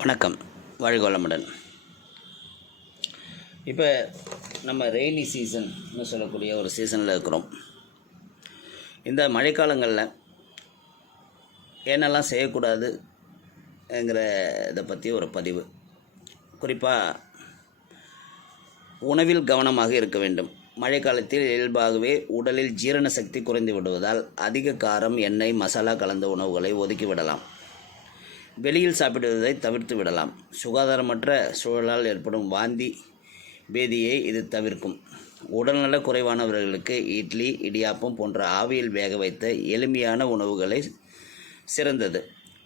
வணக்கம். வாழ்க வளமுடன். இப்போ நம்ம ரெய்னி சீசன்னு சொல்லக்கூடிய ஒரு சீசனில் இருக்கிறோம். இந்த மழைக்காலங்களில் என்னெல்லாம் செய்யக்கூடாதுங்கிற இதை பற்றி ஒரு பதிவு. குறிப்பாக உணவில் கவனமாக இருக்க வேண்டும். மழைக்காலத்தில் இயல்பாகவே உடலில் ஜீரண சக்தி குறைந்து விடுவதால் அதிக காரம், எண்ணெய், மசாலா கலந்த உணவுகளை ஒதுக்கிவிடலாம். வெளியில் சாப்பிடுவதை தவிர்த்து விடலாம். சுகாதாரமற்ற சூழலால் ஏற்படும் வாந்தி பேதியை இது தவிர்க்கும். உடல்நல குறைவானவர்களுக்கு இட்லி, இடியாப்பம் போன்ற ஆவியில் வேக வைத்த எளிமையான உணவுகளை சிறந்தது.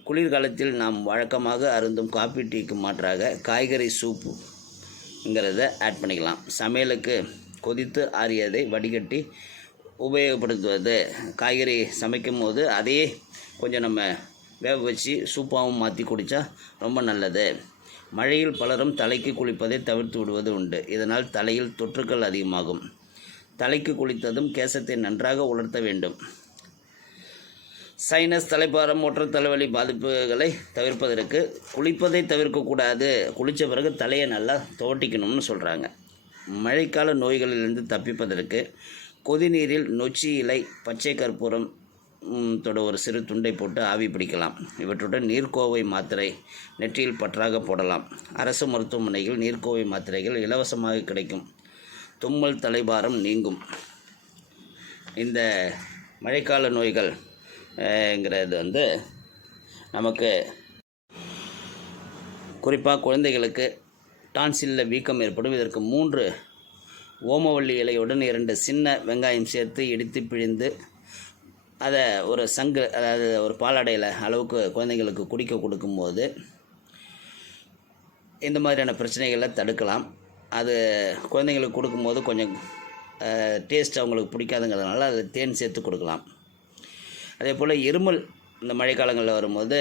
குளிர்காலத்தில் நாம் வழக்கமாக அருந்தும் காபி, டீக்கு மாற்றாக காய்கறி சூப்புங்கிறத ஆட் பண்ணிக்கலாம். சமையலுக்கு கொதித்து ஆறியதை வடிகட்டி உபயோகப்படுத்துவது. காய்கறி சமைக்கும் போது அதையே கொஞ்சம் நம்ம வேக வச்சு சூப்பாகவும் மாற்றி குடித்தா ரொம்ப நல்லது. மழையில் பலரும் தலைக்கு குளிப்பதை தவிர்த்து விடுவது உண்டு. இதனால் தலையில் தொற்றுக்கள் அதிகமாகும். தலைக்கு குளித்ததும் கேசத்தை நன்றாக உலர்த்த வேண்டும். சைனஸ், தலைப்பாரம், ஒற்றை தலைவலி பாதிப்புகளை தவிர்ப்பதற்கு குளிப்பதை தவிர்க்கக்கூடாது. குளித்த பிறகு தலையை நல்லா துவட்டிக்கணும்னு சொல்கிறாங்க. மழைக்கால நோய்களிலிருந்து தப்பிப்பதற்கு கொதிநீரில் நொச்சி இலை, பச்சை கற்பூரம் ஒரு சிறு துண்டை போட்டு ஆவி பிடிக்கலாம். இவற்றுடன் நீர்க்கோவை மாத்திரை நெற்றியில் பற்றாக போடலாம். அரசு மருத்துவமனையில் நீர்க்கோவை மாத்திரைகள் இலவசமாக கிடைக்கும். தும்மல், தலைபாரம் நீங்கும். இந்த மழைக்கால நோய்கள்ங்கிறது நமக்கு குறிப்பாக குழந்தைகளுக்கு டான்சிலில் வீக்கம் ஏற்படும். இதற்கு 3 ஓமவல்லி இலையுடன் 2 சின்ன வெங்காயம் சேர்த்து இடித்து பிழிந்து அதை ஒரு சங்கு, அதாவது ஒரு பாலாடையில் அளவுக்கு குழந்தைங்களுக்கு குடிக்க கொடுக்கும்போது இந்த மாதிரியான பிரச்சனைகளை தடுக்கலாம். அது குழந்தைங்களுக்கு கொடுக்கும்போது கொஞ்சம் டேஸ்ட் அவங்களுக்கு பிடிக்காதுங்கிறதுனால அது தேன் சேர்த்து கொடுக்கலாம். அதே போல் இருமல் இந்த மழைக்காலங்களில் வரும்போது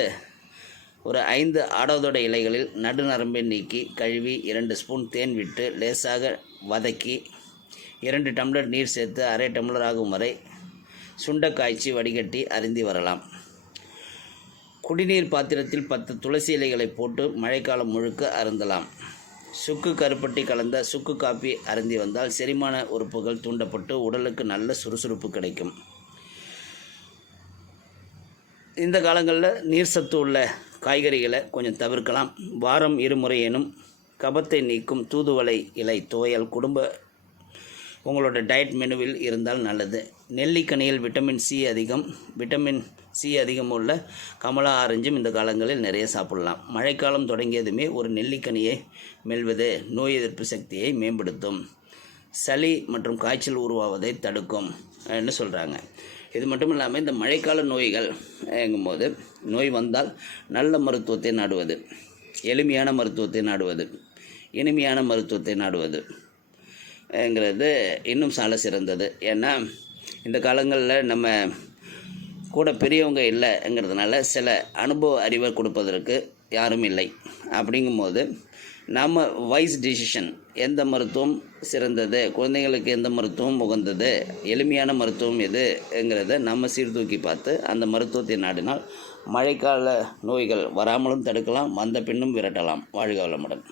ஒரு 5 ஆடாதோட இலைகளில் நடுநரம்பை நீக்கி கழுவி 2 ஸ்பூன் தேன் விட்டு லேசாக வதக்கி 2 டம்ளர் நீர் சேர்த்து அரை டம்ளர் ஆகும் வரை சுண்ட காய்ச்சி வடிகட்டி அருந்தி வரலாம். குடிநீர் பாத்திரத்தில் 10 துளசி இலைகளை போட்டு மழைக்காலம் முழுக்க அருந்தலாம். சுக்கு, கருப்பட்டி கலந்த சுக்கு காப்பி அருந்தி வந்தால் செரிமான உறுப்புகள் தூண்டப்பட்டு உடலுக்கு நல்ல சுறுசுறுப்பு கிடைக்கும். இந்த காலங்களில் நீர் சத்து உள்ள காய்கறிகளை கொஞ்சம் தவிர்க்கலாம். வாரம் 2 முறையேனும் கபத்தை நீக்கும் தூதுவளை இலை துவையல் உங்களோட டயட் மெனுவில் இருந்தால் நல்லது. நெல்லிக்கனியில் விட்டமின் சி அதிகம் உள்ள கமலா ஆரஞ்சும் இந்த காலங்களில் நிறைய சாப்பிடலாம். மழைக்காலம் தொடங்கியதுமே ஒரு நெல்லிக்கனியை மெல்வது நோய் எதிர்ப்பு சக்தியை மேம்படுத்தும். சளி மற்றும் காய்ச்சல் உருவாவதை தடுக்கும் என்று சொல்கிறாங்க. இது மட்டும் இல்லாமல் இந்த மழைக்கால நோய்கள் எங்கும்போது நோய் வந்தால் நல்ல மருத்துவத்தை நாடுவது, எளிமையான மருத்துவத்தை நாடுவது, இனிமையான மருத்துவத்தை நாடுவதுங்கிறது இன்னும் சால சிறந்தது. ஏன்னா இந்த காலங்களில் நம்ம கூட பெரியவங்க இல்லைங்கிறதுனால சில அனுபவ அறிவை கொடுப்பதற்கு யாரும் இல்லை. அப்படிங்கும்போது நம்ம வைஸ் டிசிஷன், எந்த மருத்துவம் சிறந்தது, குழந்தைங்களுக்கு எந்த மருத்துவம் உகந்தது, எளிமையான மருத்துவம் எதுங்கிறத நம்ம சீர்தூக்கி பார்த்து அந்த மருத்துவத்தை நாடினால் மழைக்கால நோய்கள் வராமலும் தடுக்கலாம், வந்த பின்னும் விரட்டலாம். வாழ்க வளமுடன்.